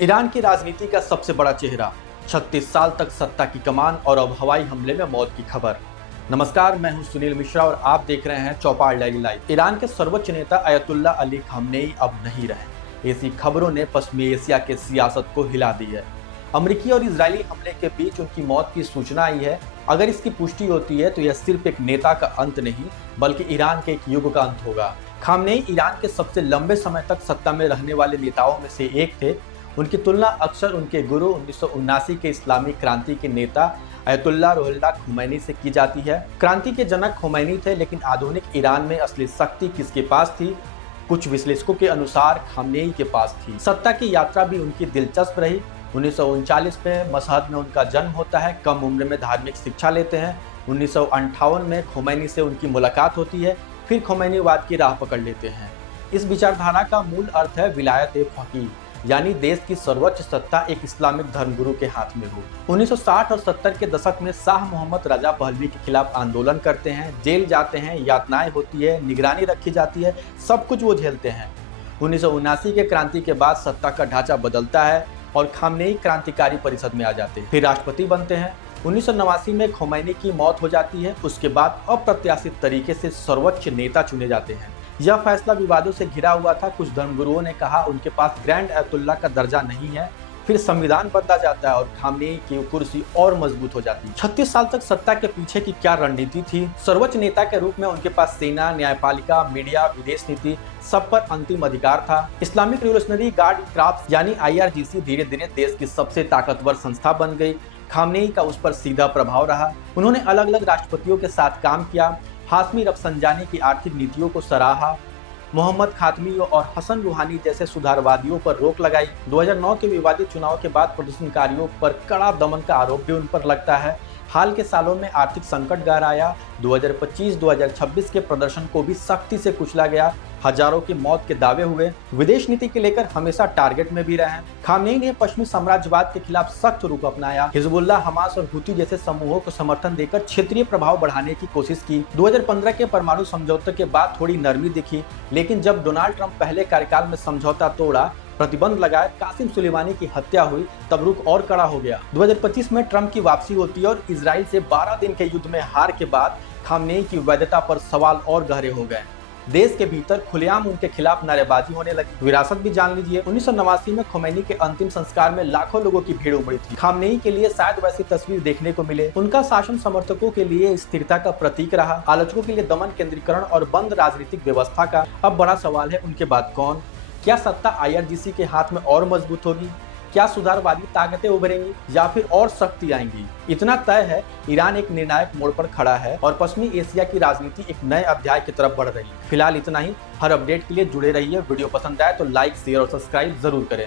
Iran की राजनीति का सबसे बड़ा चेहरा, 36 साल तक सत्ता की कमान और अब हवाई हमले में मौत की खबर। नमस्कार, मैं हूं सुनील मिश्रा और आप देख रहे हैं चौपाल डेली लाइव। ईरान के सर्वोच्च नेता अयतुल्ला अली खामनेई अब नहीं रहे। ऐसी खबरों ने पश्चिमी एशिया के सियासत को हिला दी है। अमेरिकी और इजरायली हमले के बीच उनकी मौत की सूचना आई है। अगर इसकी पुष्टि होती है तो यह सिर्फ एक नेता का अंत नहीं बल्कि ईरान के एक युग का अंत होगा। खामनेई ईरान के सबसे लंबे समय तक सत्ता में रहने वाले नेताओं में से एक थे। उनकी तुलना अक्सर उनके गुरु 1979 के इस्लामी क्रांति के नेता अयतुल्ला रुहुल्लाह खुमैनी से की जाती है। क्रांति के जनक खुमैनी थे, लेकिन आधुनिक ईरान में असली शक्ति किसके पास थी? कुछ विश्लेषकों के अनुसार खामनेई के पास थी। सत्ता की यात्रा भी उनकी दिलचस्प रही। 1939 में मशहद में उनका जन्म होता है। कम उम्र में धार्मिक शिक्षा लेते हैं। 1958 में खुमैनी से उनकी मुलाकात होती है। फिर खुमैनीवाद की राह पकड़ लेते हैं। इस विचारधारा का मूल अर्थ है विलायत-ए-फकीह, यानी देश की सर्वोच्च सत्ता एक इस्लामिक धर्मगुरु के हाथ में हो। 1960 और 70 के दशक में शाह मोहम्मद रजा पहलवी के खिलाफ आंदोलन करते हैं, जेल जाते हैं, यातनाएं होती है, निगरानी रखी जाती है, सब कुछ वो झेलते हैं। 1979 के क्रांति के बाद सत्ता का ढांचा बदलता है और खामनेई क्रांतिकारी परिषद में आ जाते हैं, फिर राष्ट्रपति बनते हैं। 1989 में खुमैनी की मौत हो जाती है। उसके बाद अप्रत्याशित तरीके से सर्वोच्च नेता चुने जाते हैं। यह फैसला विवादों से घिरा हुआ था। कुछ धर्मगुरुओं ने कहा उनके पास ग्रैंड अयतुल्ला का दर्जा नहीं है। फिर संविधान बदला जाता है और खामनेई की कुर्सी और मजबूत हो जाती है। 36 साल तक सत्ता के पीछे की क्या रणनीति थी? सर्वोच्च नेता के रूप में उनके पास सेना, न्यायपालिका, मीडिया, विदेश नीति, सब पर अंतिम अधिकार था। इस्लामिक रिवोल्यूशनरी गार्ड क्राफ्ट यानी IRGC धीरे धीरे देश की सबसे ताकतवर संस्था बन गई। खामनेई का उस पर सीधा प्रभाव रहा। उन्होंने अलग अलग राष्ट्रपतियों के साथ काम किया। हाशमी रफसंजानी की आर्थिक नीतियों को सराहा। मोहम्मद खातमी और हसन रूहानी जैसे सुधारवादियों पर रोक लगाई। 2009 के विवादित चुनाव के बाद प्रदर्शनकारियों पर कड़ा दमन का आरोप भी उन पर लगता है। हाल के सालों में आर्थिक संकट गहराया। 2025-2026 के प्रदर्शन को भी सख्ती से कुचला गया। हजारों की मौत के दावे हुए। विदेश नीति के लेकर हमेशा टारगेट में भी रहे। खामनेई ने पश्चिमी साम्राज्यवाद के खिलाफ सख्त रुख अपनाया। हिजबुल्लाह, हमास और हुती जैसे समूहों को समर्थन देकर क्षेत्रीय प्रभाव बढ़ाने की कोशिश की। 2015 के परमाणु समझौते के बाद थोड़ी नरमी दिखी, लेकिन जब डोनाल्ड ट्रंप पहले कार्यकाल में समझौता तोड़ा, प्रतिबंध लगाए, कासिम सुलेमानी की हत्या हुई, तब रुख और कड़ा हो गया। 2025 में ट्रंप की वापसी होती है और इजराइल से 12 दिन के युद्ध में हार के बाद खामनेई की वैधता पर सवाल और गहरे हो गए। देश के भीतर खुलेआम उनके खिलाफ नारेबाजी होने लगी। विरासत भी जान लीजिए। 1989 में खुमैनी के अंतिम संस्कार में लाखों लोगों की भीड़ उमड़ी थी। खामनेई के लिए शायद वैसी तस्वीर देखने को मिले। उनका शासन समर्थकों के लिए स्थिरता का प्रतीक रहा, आलोचकों के लिए दमन, केंद्रीकरण और बंद राजनीतिक व्यवस्था का। अब बड़ा सवाल है, उनके बाद कौन? क्या सत्ता IRGC के हाथ में और मजबूत होगी? क्या सुधारवादी ताकतें उभरेंगी या फिर और शक्ति आएंगी? इतना तय है, ईरान एक निर्णायक मोड़ पर खड़ा है और पश्चिमी एशिया की राजनीति एक नए अध्याय की तरफ बढ़ रही है। फिलहाल इतना ही। हर अपडेट के लिए जुड़े रहिए। वीडियो पसंद आए तो लाइक, शेयर और सब्सक्राइब जरूर करें।